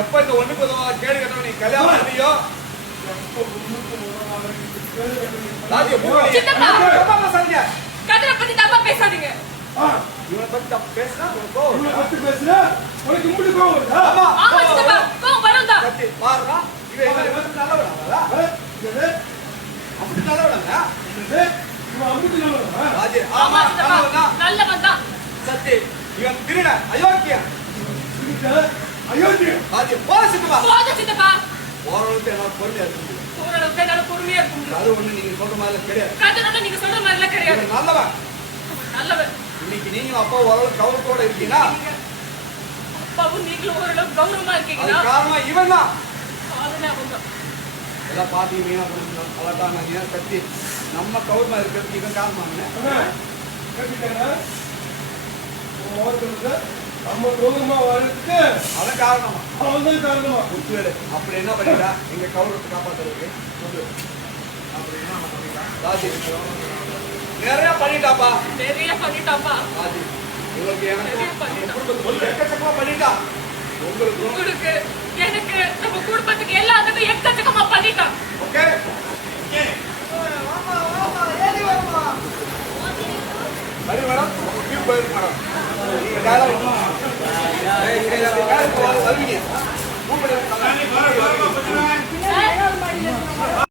எப்ப இந்த ஒண்ணுக்கு உதவாத கேடு கட்டணும் நீ கல்யாணம் பண்ணியோ கதிரை பத்தி தப்பா பேசாதீங்க. இவனை பத்தி தப்பு பேசினா ஆமா சித்தப்பா, கோவம் வரும்தா. பாருடா இவன் நல்லவனா அப்படி நல்லவனா ஆமா சித்தப்பா, நல்லவன் தான். சத்தி இவன் திருட அயோக்கியன் போத சித்தப்பா ஓரளவுக்கு என்னால பொறுமையா இருக்கு. ஓரளவுக்கு என்னால பொறுமையா இருக்க முடியும். அது ஒண்ணு நீங்க சொல்ற மாதிரி கிடையாது. கதிரை நீங்க சொல்ற மாதிரிலாம் கிடையாது. நல்லவன் நல்லவன். இன்னைக்கு நீங்க அப்பா ஓரளவுக்கு கௌரவத்தோட இருக்கீங்களா? அப்பாவும் நீங்களும் ஓரளவுக்கு கௌரவமா இருக்கீங்களா? காரணம் இவன் தான். அவன் தான் எல்லாம் பாத்தீங்கன்னா அதான் கத்தி நம்ம கௌரவமா இருக்கிறதுக்கு இவன் காரணமாங்க. நம்ம கௌரவமா வாழ்றதுக்கு அவன் காரணமா? அவன் தான் காரணமா? அப்படி என்ன பண்ணிட்டா எங்க கௌரவத்தை காப்பாத்துறதுக்கு சொல்லு. அப்படி என்ன பண்ணிட்டா ராஜி நிறைய பண்ணிட்டாப்பா. ராஜி உங்களுக்கு எனக்கு எக்கச்சக்கமா பண்ணிட்டா. உங்களுக்கு எனக்கு நம்ம குடும்பத்துக்கு எல்லாத்துக்கும் எக்கச்சக்கமா பண்ணிட்டான். ஓகே மேடம் போயிருக்கு மேடம் நீங்க